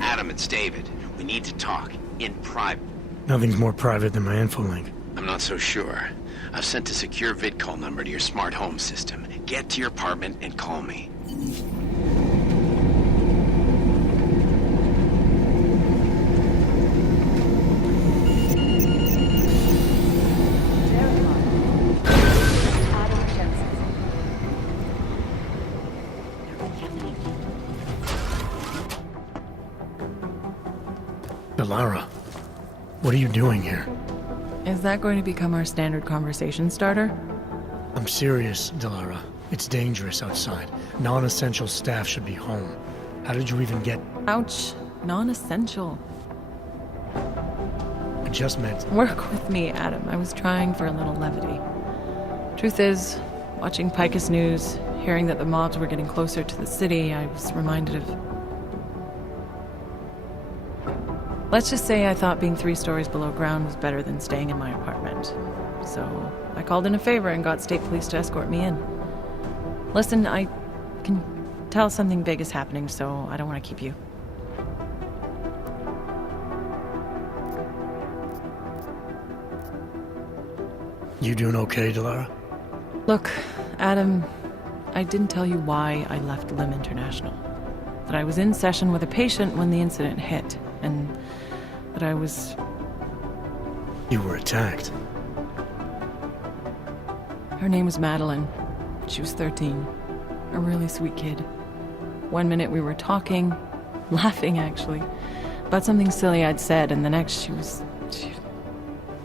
Adam, it's David. We need to talk. In private. Nothing's more private than my info link. I'm not so sure. I've sent a secure vid call number to your smart home system. Get to your apartment and call me. Delara, what are you doing here? Is that going to become our standard conversation starter? I'm serious, Delara. It's dangerous outside. Non-essential staff should be home. How did you even get... Ouch. Non-essential. I just meant... Work with me, Adam. I was trying for a little levity. Truth is, watching Picus News, hearing that the mobs were getting closer to the city, I was reminded of... Let's just say I thought being 3 stories below ground was better than staying in my apartment. So I called in a favor and got state police to escort me in. Listen, I can tell something big is happening, so I don't want to keep you. You doing okay, Delara? Look, Adam, I didn't tell you why I left Lim International. That I was in session with a patient when the incident hit, and that I was... You were attacked. Her name was Madeline. She was 13. A really sweet kid. One minute we were talking, laughing actually, about something silly I'd said, and the next she was...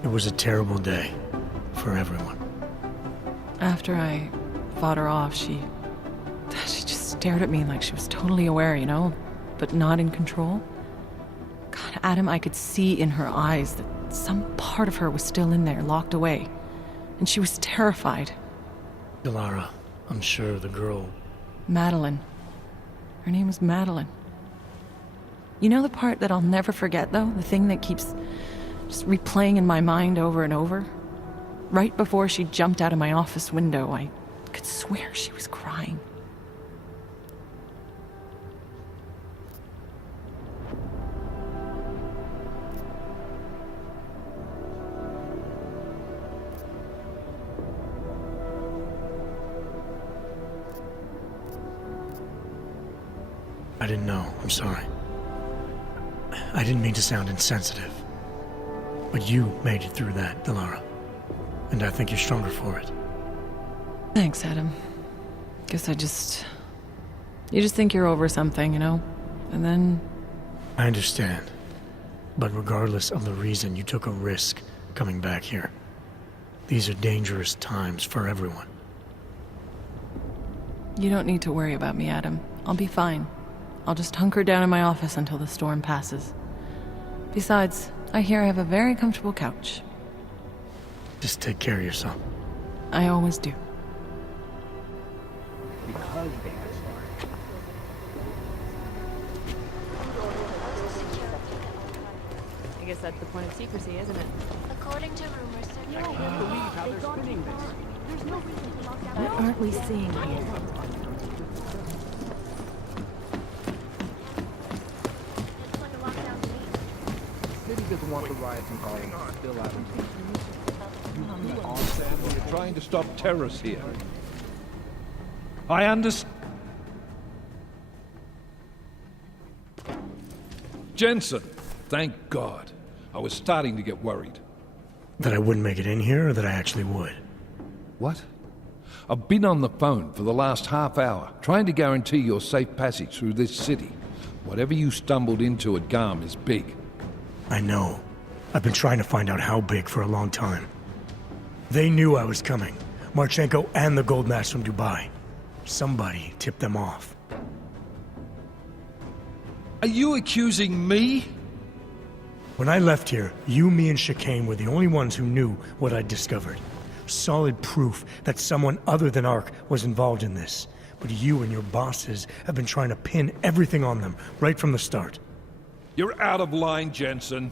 It was a terrible day. For everyone. After I fought her off, she just stared at me like she was totally aware, you know, but not in control. God, Adam, I could see in her eyes that some part of her was still in there, locked away. And she was terrified. Delara, I'm sure the girl... Madeline. Her name was Madeline. You know the part that I'll never forget, though? The thing that keeps just replaying in my mind over and over? Right before she jumped out of my office window, I could swear she was crying. I didn't know. I'm sorry. I didn't mean to sound insensitive. But you made it through that, Delara. And I think you're stronger for it. Thanks, Adam. Guess you just think you're over something, you know? And then... I understand. But regardless of the reason, you took a risk coming back here. These are dangerous times for everyone. You don't need to worry about me, Adam. I'll be fine. I'll just hunker down in my office until the storm passes. Besides, I hear I have a very comfortable couch. Just take care of yourself. I always do. I guess that's the point of secrecy, isn't it? According to rumors, I can't believe how they're spinning this. What aren't we seeing here? City doesn't want the rioting going on. Still out. You're trying to stop terrorists here. I understand. Jensen, thank God. I was starting to get worried. That I wouldn't make it in here, or that I actually would? What? I've been on the phone for the last half hour, trying to guarantee your safe passage through this city. Whatever you stumbled into at Garm is big. I know. I've been trying to find out how big for a long time. They knew I was coming. Marchenko and the gold mask from Dubai. Somebody tipped them off. Are you accusing me? When I left here, you, me, and Chicane were the only ones who knew what I'd discovered. Solid proof that someone other than Ark was involved in this. But you and your bosses have been trying to pin everything on them right from the start. You're out of line, Jensen.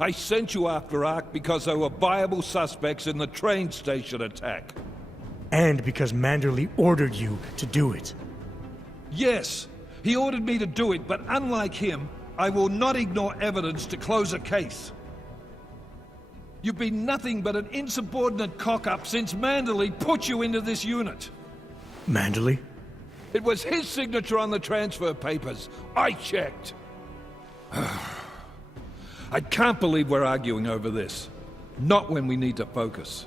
I sent you after Ark because there were viable suspects in the train station attack. And because Manderley ordered you to do it. Yes, he ordered me to do it, but unlike him, I will not ignore evidence to close a case. You've been nothing but an insubordinate cock-up since Manderley put you into this unit. Manderley? It was his signature on the transfer papers. I checked. I can't believe we're arguing over this. Not when we need to focus.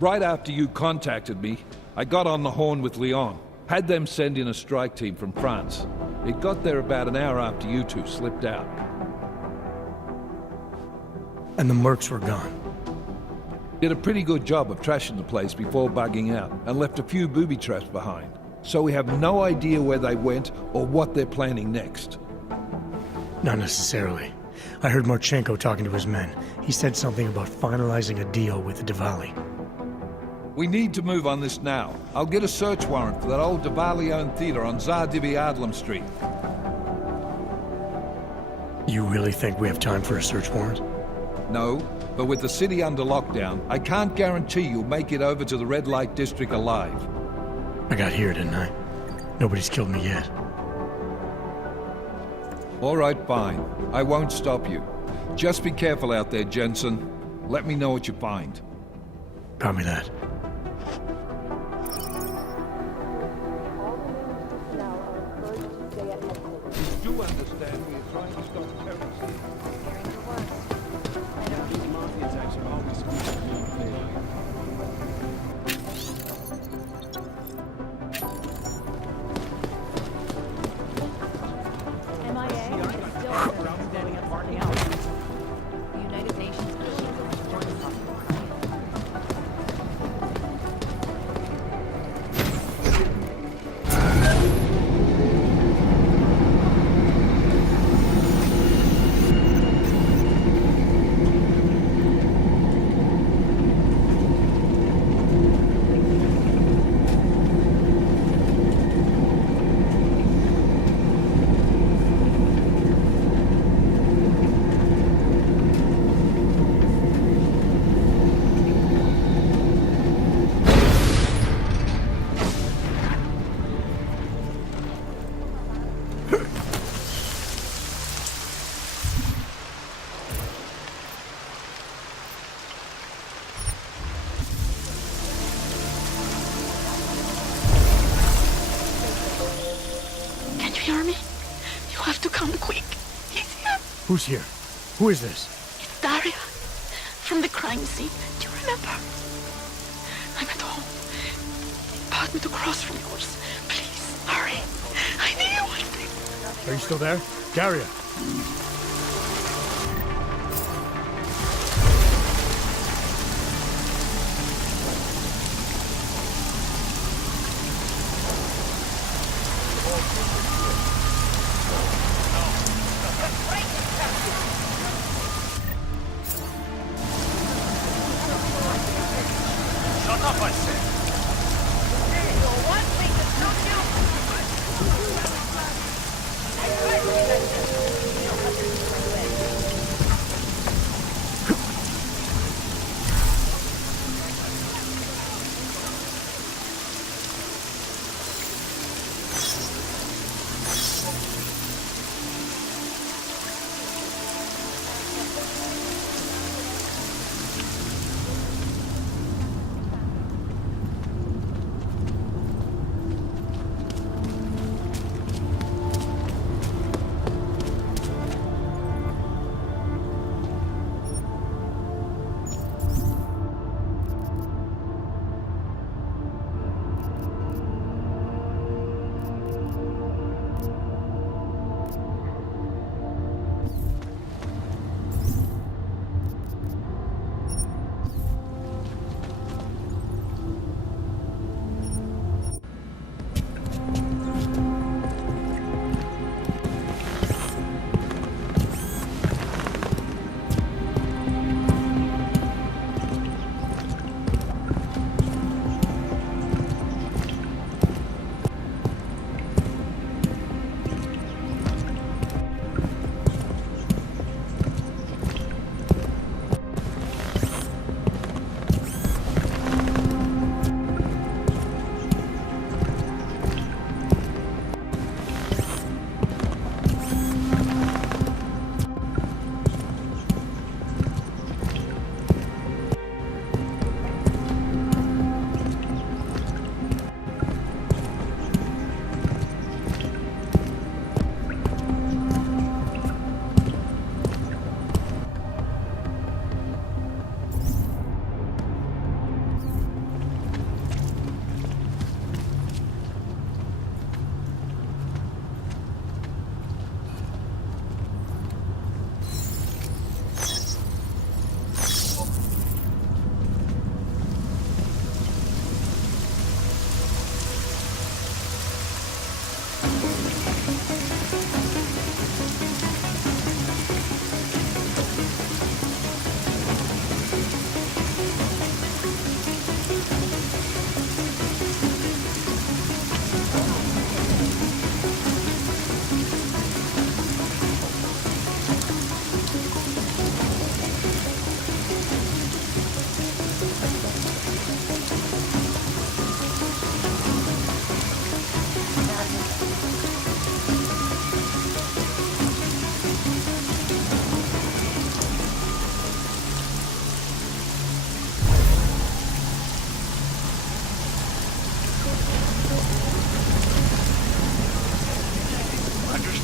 Right after you contacted me, I got on the horn with Leon. Had them send in a strike team from France. It got there about an hour after you two slipped out. And the mercs were gone. Did a pretty good job of trashing the place before bugging out, and left a few booby traps behind. So we have no idea where they went or what they're planning next. Not necessarily. I heard Marchenko talking to his men. He said something about finalizing a deal with Diwali. We need to move on this now. I'll get a search warrant for that old Diwali-owned theater on Zardivi Adlam Street. You really think we have time for a search warrant? No, but with the city under lockdown, I can't guarantee you'll make it over to the red light district alive. I got here, didn't I? Nobody's killed me yet. All right, fine. I won't stop you. Just be careful out there, Jensen. Let me know what you find. Copy that. You do understand we are trying to stop terrorism. Who's here? Who is this? It's Daria. From the crime scene. Do you remember? I'm at home. Apartment across from yours. Please, hurry. I need you one thing. Are you still there? Daria!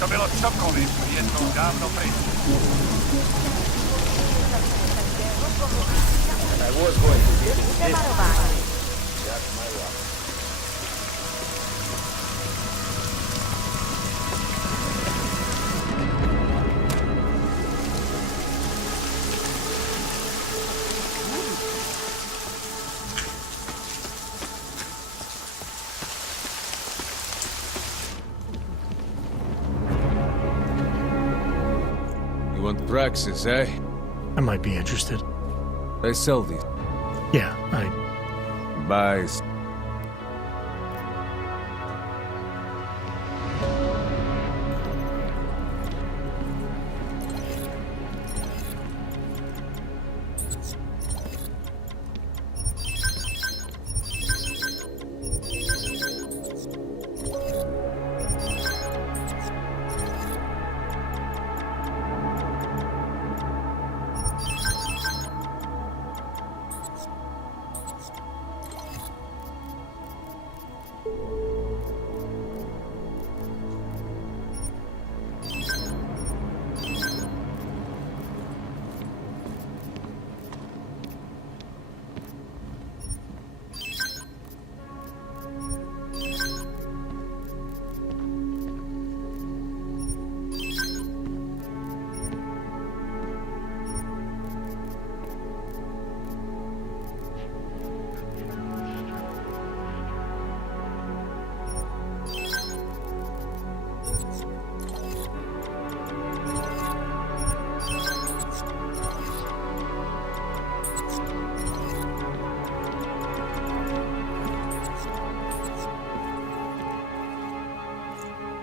To bylo cokoliv jednou dávno pryč. I was going to give it this. That's my luck. You want Praxis, eh? I might be interested. They sell these. Yeah, Buys.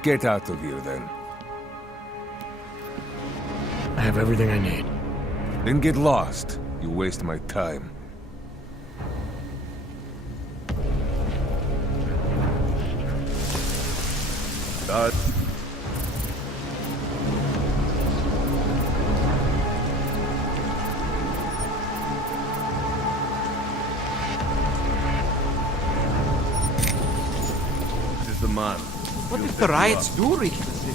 Get out of here, then. I have everything I need. Then get lost. You waste my time. This is the man. What if the riots do reach the city?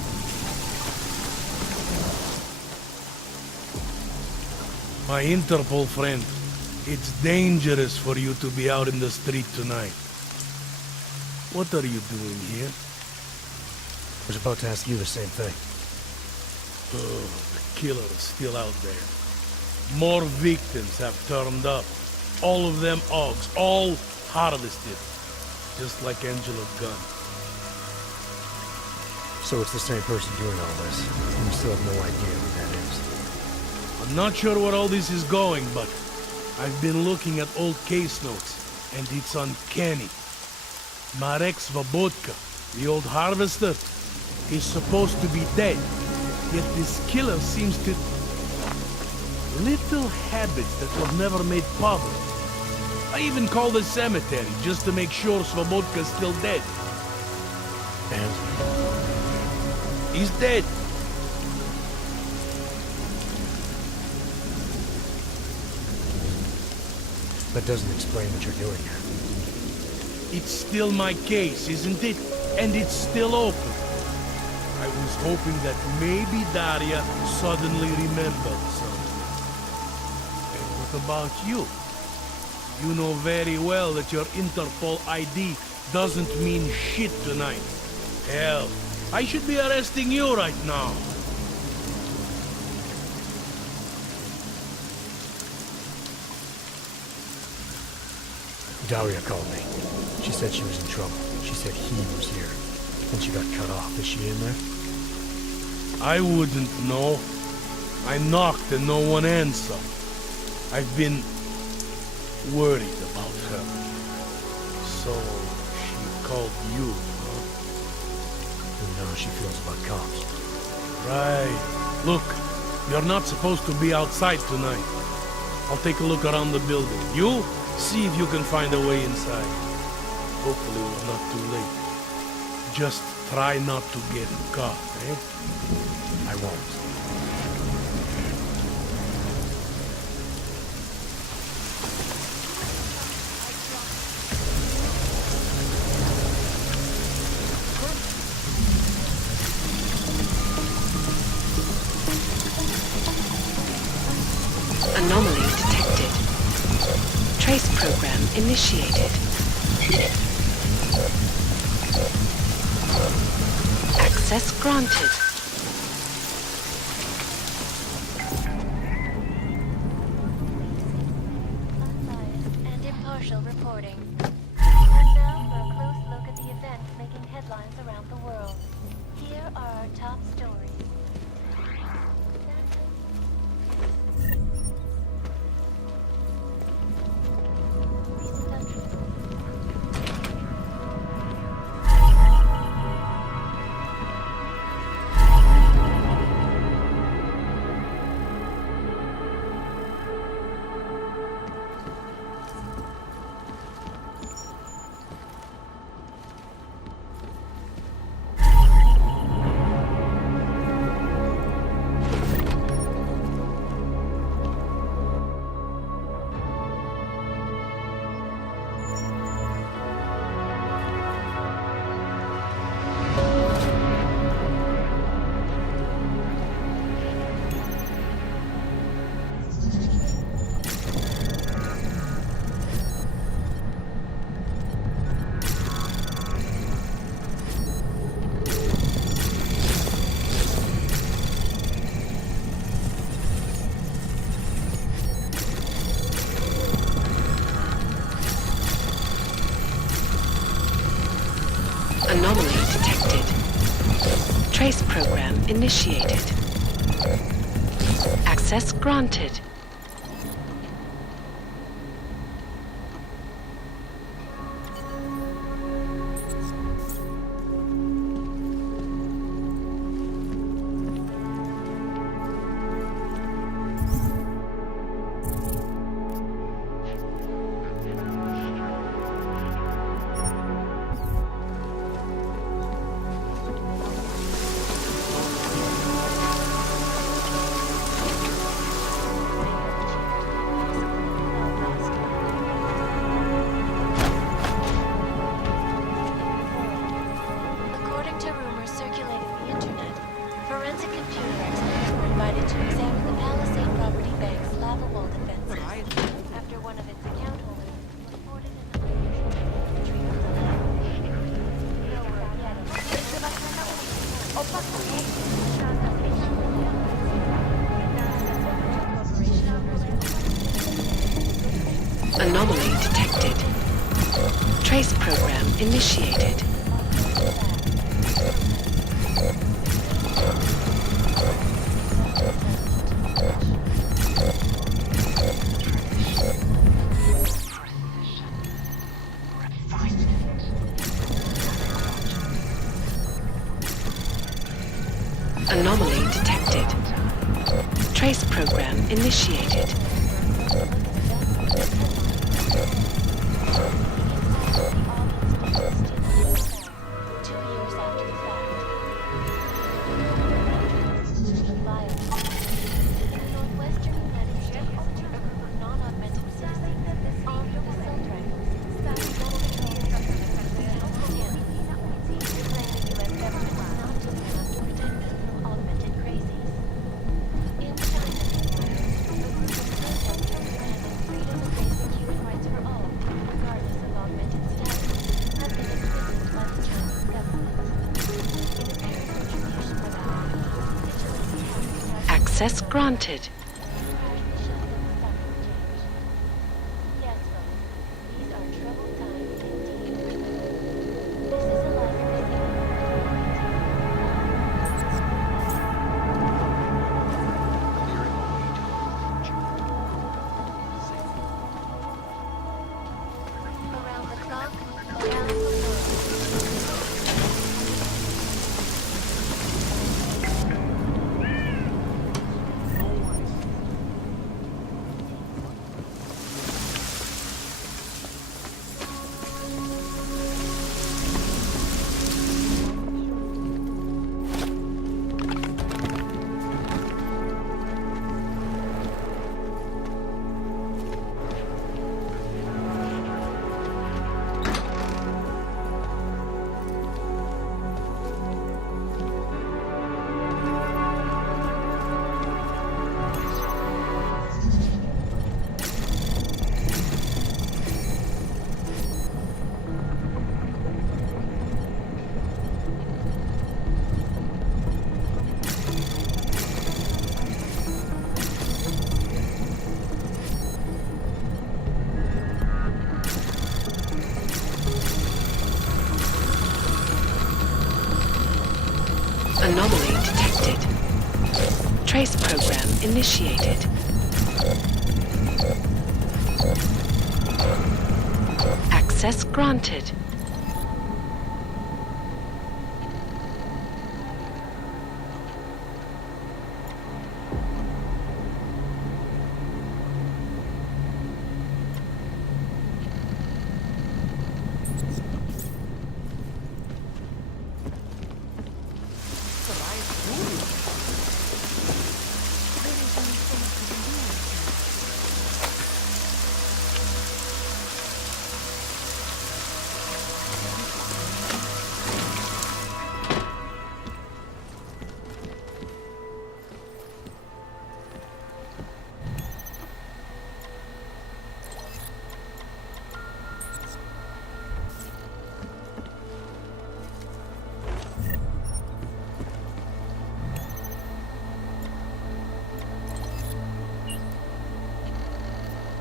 My Interpol friend, it's dangerous for you to be out in the street tonight. What are you doing here? I was about to ask you the same thing. Oh, the killer is still out there. More victims have turned up. All of them Augs, all harvested. Just like Angela Gunn. So it's the same person doing all this, and we still have no idea who that is. I'm not sure where all this is going, but I've been looking at old case notes, and it's uncanny. Marek Svobodka, the old harvester, is supposed to be dead, yet this killer seems to... Little habits that were never made public. I even called the cemetery just to make sure Svobodka's still dead. And? He's dead. That doesn't explain what you're doing here. It's still my case, isn't it? And it's still open. I was hoping that maybe Daria suddenly remembered something. And what about you? You know very well that your Interpol ID doesn't mean shit tonight. Hell, I should be arresting you right now. Daria called me. She said she was in trouble. She said he was here. And she got cut off. Is she in there? I wouldn't know. I knocked and no one answered. I've been worried about her. So she called you, huh? Who knows how she feels about cops? Right. Look, you're not supposed to be outside tonight. I'll take a look around the building. You, see if you can find a way inside. Hopefully we're not too late. Just try not to get caught, eh? I won't. initiated. Access granted. Unbiased and impartial reporting. And now for a close look at the events making headlines around the world. Here are our top stories. Anomaly detected. Trace program initiated. Access granted. According to rumors circulating the internet, forensic computer experts were invited to examine the Palisade Property Bank's lava wall defenses after one of its account holders reported an unusual entry of the lab. No word yet of Anomaly detected. Trace program initiated. Anomaly detected. Trace program initiated. Access granted. Yes, folks, these are troubled times indeed. This is a life around the clock, around the world. Anomaly detected. Trace program initiated. Access granted.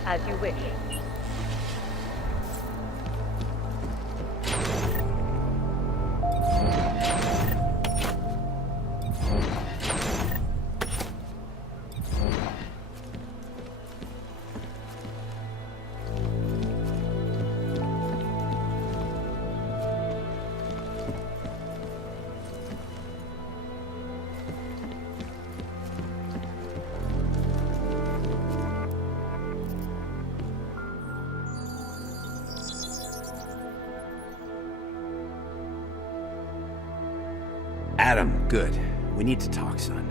As you wish. Adam, good. We need to talk, son.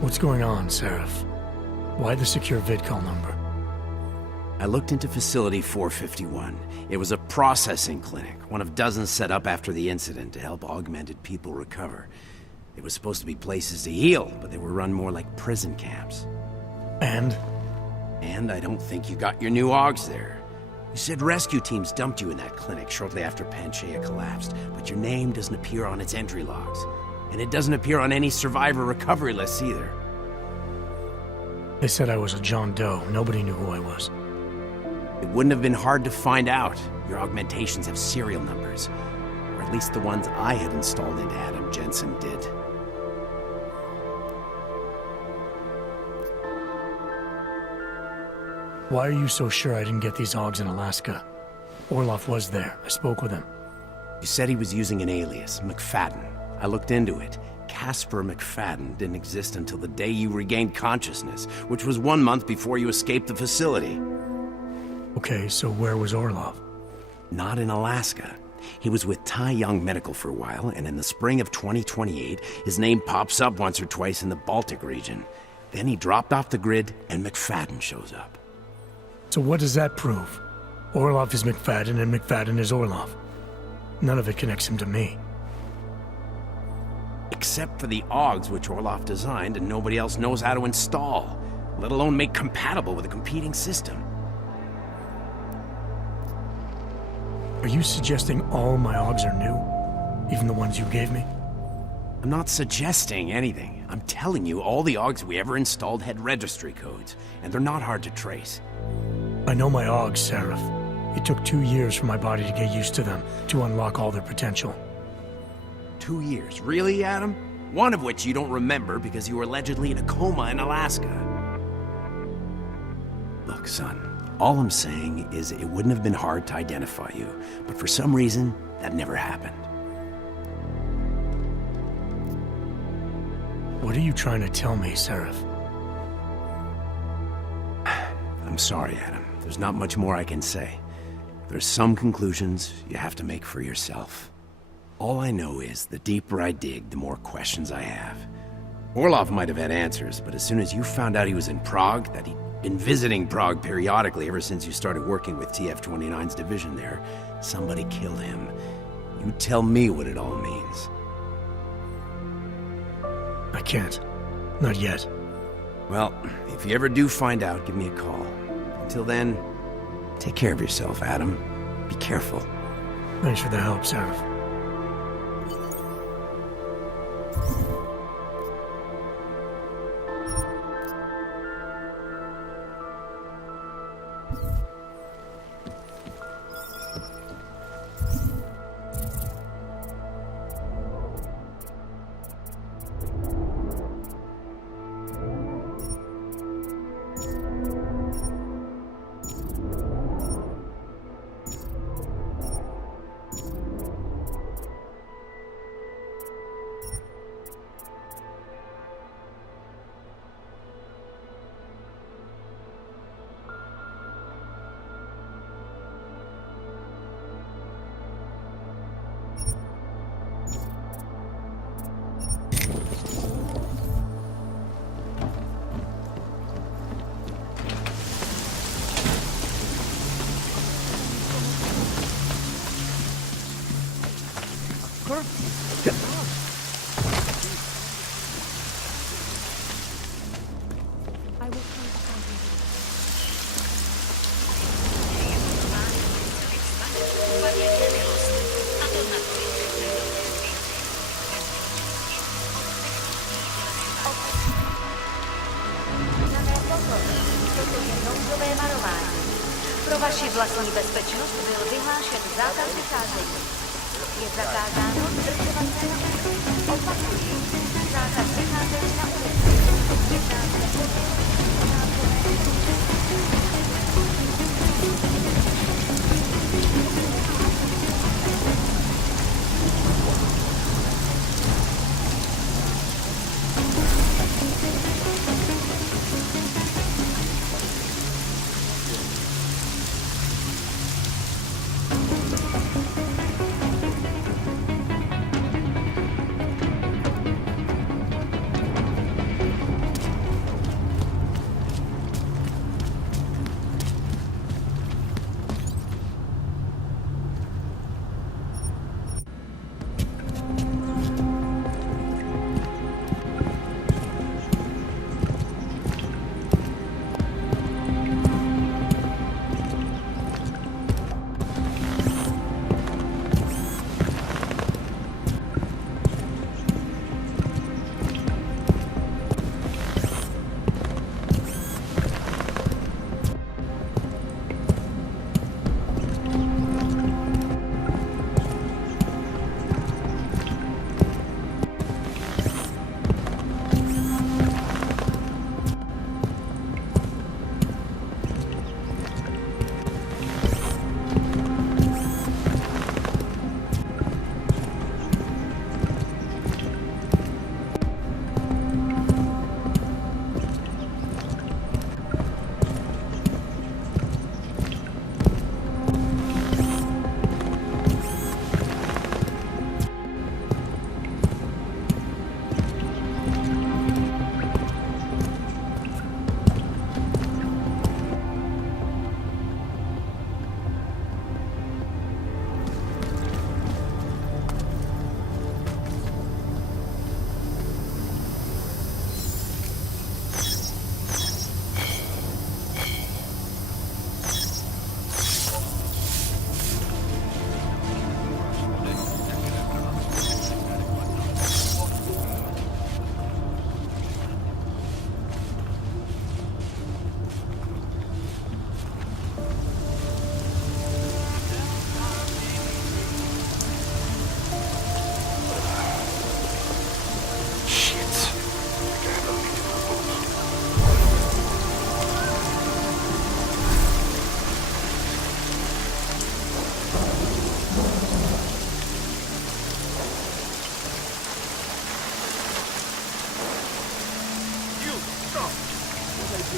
What's going on, Seraph? Why the secure vidcall number? I looked into Facility 451. It was a processing clinic, one of dozens set up after the incident to help augmented people recover. It was supposed to be places to heal, but they were run more like prison camps. And? And I don't think you got your new augs there. You said rescue teams dumped you in that clinic shortly after Panchaea collapsed, but your name doesn't appear on its entry logs. And it doesn't appear on any survivor recovery lists either. They said I was a John Doe. Nobody knew who I was. It wouldn't have been hard to find out. Your augmentations have serial numbers. Or at least the ones I had installed into Adam Jensen did. Why are you so sure I didn't get these augs in Alaska? Orloff was there. I spoke with him. You said he was using an alias, McFadden. I looked into it. Casper McFadden didn't exist until the day you regained consciousness, which was 1 month before you escaped the facility. Okay, so where was Orloff? Not in Alaska. He was with Tai Young Medical for a while, and in the spring of 2028, his name pops up once or twice in the Baltic region. Then he dropped off the grid, and McFadden shows up. So what does that prove? Orloff is McFadden, and McFadden is Orloff. None of it connects him to me. Except for the augs which Orloff designed and nobody else knows how to install, let alone make compatible with a competing system. Are you suggesting all my augs are new? Even the ones you gave me? I'm not suggesting anything. I'm telling you, all the augs we ever installed had registry codes, and they're not hard to trace. I know my augs, Seraph. It took 2 years for my body to get used to them, to unlock all their potential. 2 years? Really, Adam? One of which you don't remember because you were allegedly in a coma in Alaska. Look, son, all I'm saying is it wouldn't have been hard to identify you, but for some reason, that never happened. What are you trying to tell me, Seraph? I'm sorry, Adam. There's not much more I can say. There's some conclusions you have to make for yourself. All I know is the deeper I dig, the more questions I have. Orloff might have had answers, but as soon as you found out he was in Prague, that he'd been visiting Prague periodically ever since you started working with TF-29's division there, somebody killed him. You tell me what it all means. I can't. Not yet. Well, if you ever do find out, give me a call. Until then, take care of yourself, Adam. Be careful. Thanks for the help, Seraph. Toto je nouzové varování. Pro vaši vlastní bezpečnost byl vyhlášen zákaz vycházení. Je zakázáno zdržovat se na ulici. Opakuji, zákaz vycházení na ulici.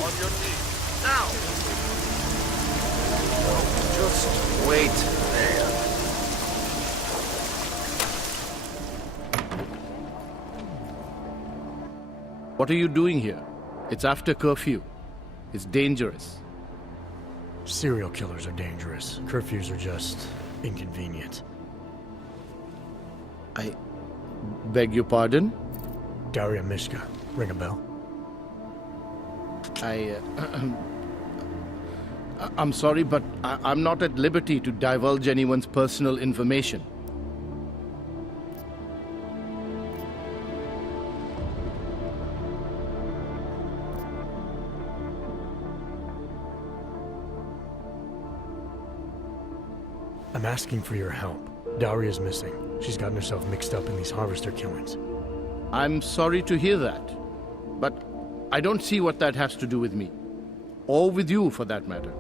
On your knees. Now! Just wait there. What are you doing here? It's after curfew. It's dangerous. Serial killers are dangerous. Curfews are just inconvenient. I beg your pardon? Daria Mishka. Ring a bell? I'm sorry, but I'm not at liberty to divulge anyone's personal information. I'm asking for your help. Daria's missing. She's gotten herself mixed up in these harvester killings. I'm sorry to hear that, but I don't see what that has to do with me. Or with you, for that matter.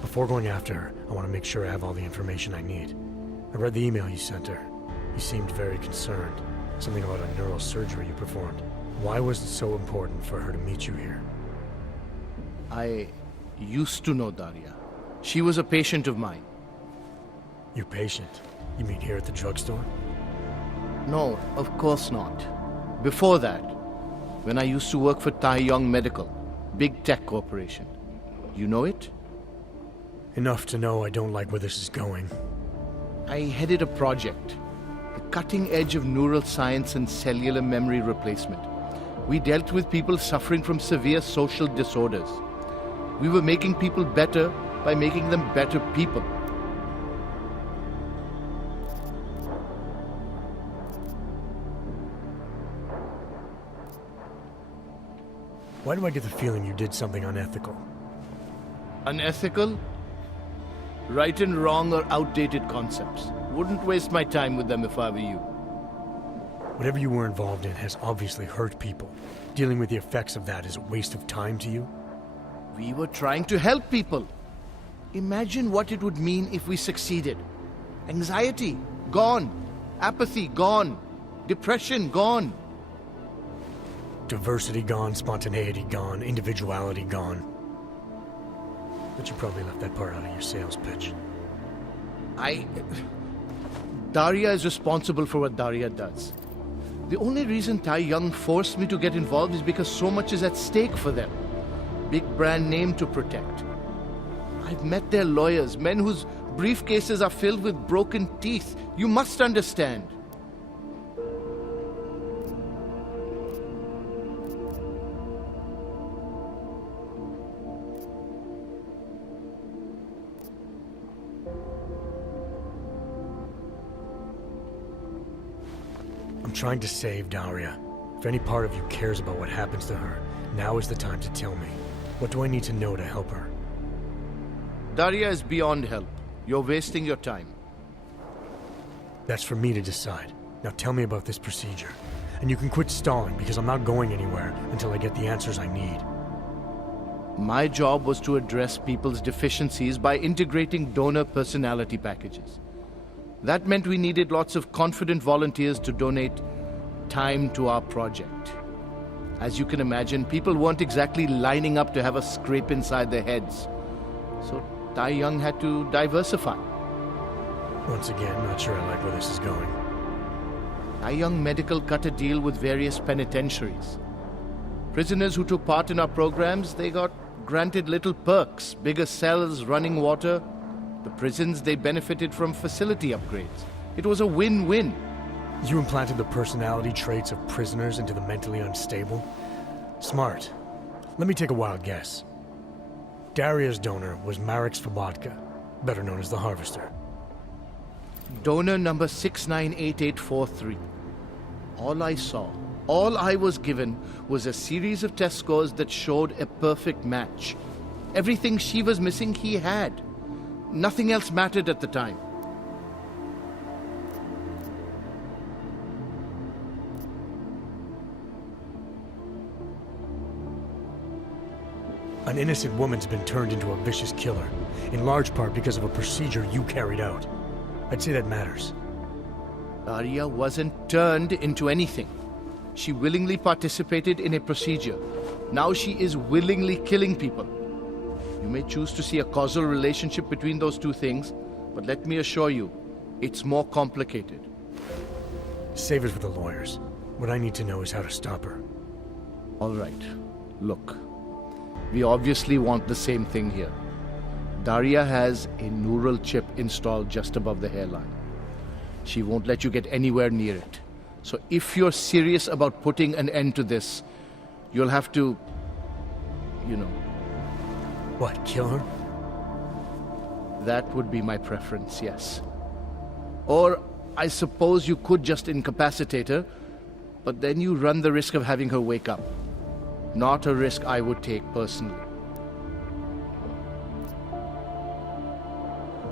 Before going after her, I want to make sure I have all the information I need. I read the email you sent her. You seemed very concerned. Something about a neurosurgery you performed. Why was it so important for her to meet you here? I used to know Daria. She was a patient of mine. Your patient? You mean here at the drugstore? No, of course not. Before that, when I used to work for Taeyong Medical, big tech corporation. You know it? Enough to know I don't like where this is going. I headed a project, the cutting edge of neural science and cellular memory replacement. We dealt with people suffering from severe social disorders. We were making people better by making them better people. Why do I get the feeling you did something unethical? Unethical? Right and wrong are outdated concepts. Wouldn't waste my time with them if I were you. Whatever you were involved in has obviously hurt people. Dealing with the effects of that is a waste of time to you? We were trying to help people. Imagine what it would mean if we succeeded. Anxiety, gone. Apathy, gone. Depression, gone. Diversity gone, spontaneity gone, individuality gone. But you probably left that part out of your sales pitch. Daria is responsible for what Daria does. The only reason Tai Young forced me to get involved is because so much is at stake for them. Big brand name to protect. I've met their lawyers, men whose briefcases are filled with broken teeth. You must understand. I'm trying to save Daria. If any part of you cares about what happens to her, now is the time to tell me. What do I need to know to help her? Daria is beyond help. You're wasting your time. That's for me to decide. Now tell me about this procedure. And you can quit stalling, because I'm not going anywhere until I get the answers I need. My job was to address people's deficiencies by integrating donor personality packages. That meant we needed lots of confident volunteers to donate time to our project. As you can imagine, people weren't exactly lining up to have a scrape inside their heads. So Tai Young had to diversify. Once again, not sure I like where this is going. Tai Young Medical cut a deal with various penitentiaries. Prisoners who took part in our programs, they got granted little perks, bigger cells, running water. The prisons, they benefited from facility upgrades. It was a win-win. You implanted the personality traits of prisoners into the mentally unstable? Smart. Let me take a wild guess. Daria's donor was Marek Svobotka, better known as the Harvester. Donor number 698843. All I saw, all I was given, was a series of test scores that showed a perfect match. Everything she was missing, he had. Nothing else mattered at the time. An innocent woman's been turned into a vicious killer, in large part because of a procedure you carried out. I'd say that matters. Daria wasn't turned into anything. She willingly participated in a procedure. Now she is willingly killing people. You may choose to see a causal relationship between those two things, but let me assure you, it's more complicated. Save it for the lawyers. What I need to know is how to stop her. All right. Look. We obviously want the same thing here. Daria has a neural chip installed just above the hairline. She won't let you get anywhere near it. So if you're serious about putting an end to this, you'll have to, What, kill her? That would be my preference, yes. Or I suppose you could just incapacitate her, but then you run the risk of having her wake up. Not a risk I would take personally.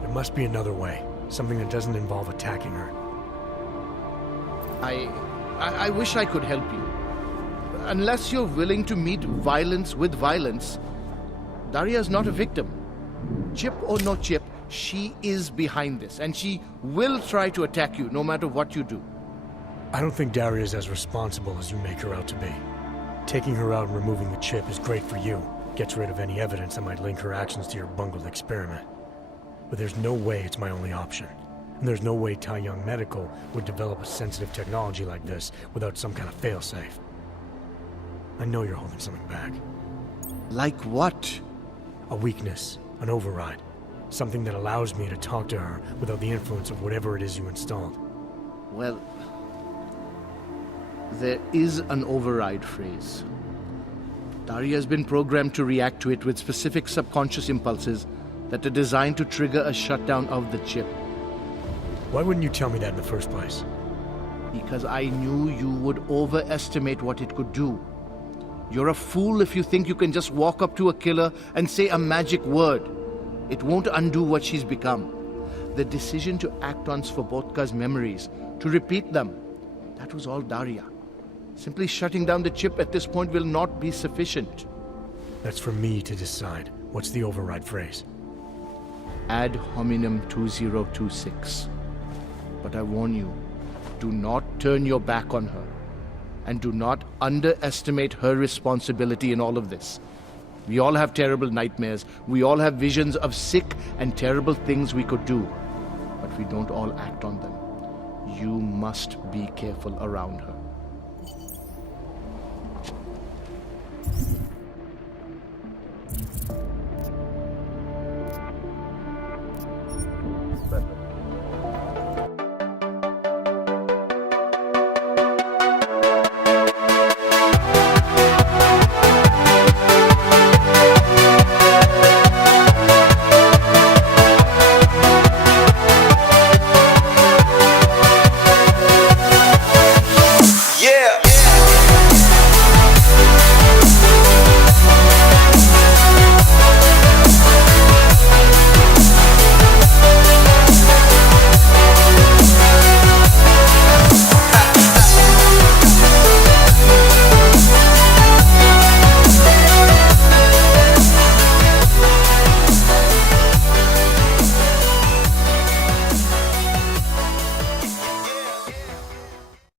There must be another way. Something that doesn't involve attacking her. I wish I could help you. Unless you're willing to meet violence with violence, Daria's not a victim. Chip or no chip, she is behind this, and she will try to attack you no matter what you do. I don't think Daria's as responsible as you make her out to be. Taking her out and removing the chip is great for you. Gets rid of any evidence that might link her actions to your bungled experiment. But there's no way it's my only option. And there's no way Tai Young Medical would develop a sensitive technology like this without some kind of failsafe. I know you're holding something back. Like what? A weakness, an override. Something that allows me to talk to her without the influence of whatever it is you installed. Well, there is an override phrase. Daria's been programmed to react to it with specific subconscious impulses that are designed to trigger a shutdown of the chip. Why wouldn't you tell me that in the first place? Because I knew you would overestimate what it could do. You're a fool if you think you can just walk up to a killer and say a magic word. It won't undo what she's become. The decision to act on Svobodka's memories, to repeat them, that was all Daria. Simply shutting down the chip at this point will not be sufficient. That's for me to decide. What's the override phrase? Ad hominem 2026. But I warn you, do not turn your back on her. And do not underestimate her responsibility in all of this. We all have terrible nightmares. We all have visions of sick and terrible things we could do. But we don't all act on them. You must be careful around her.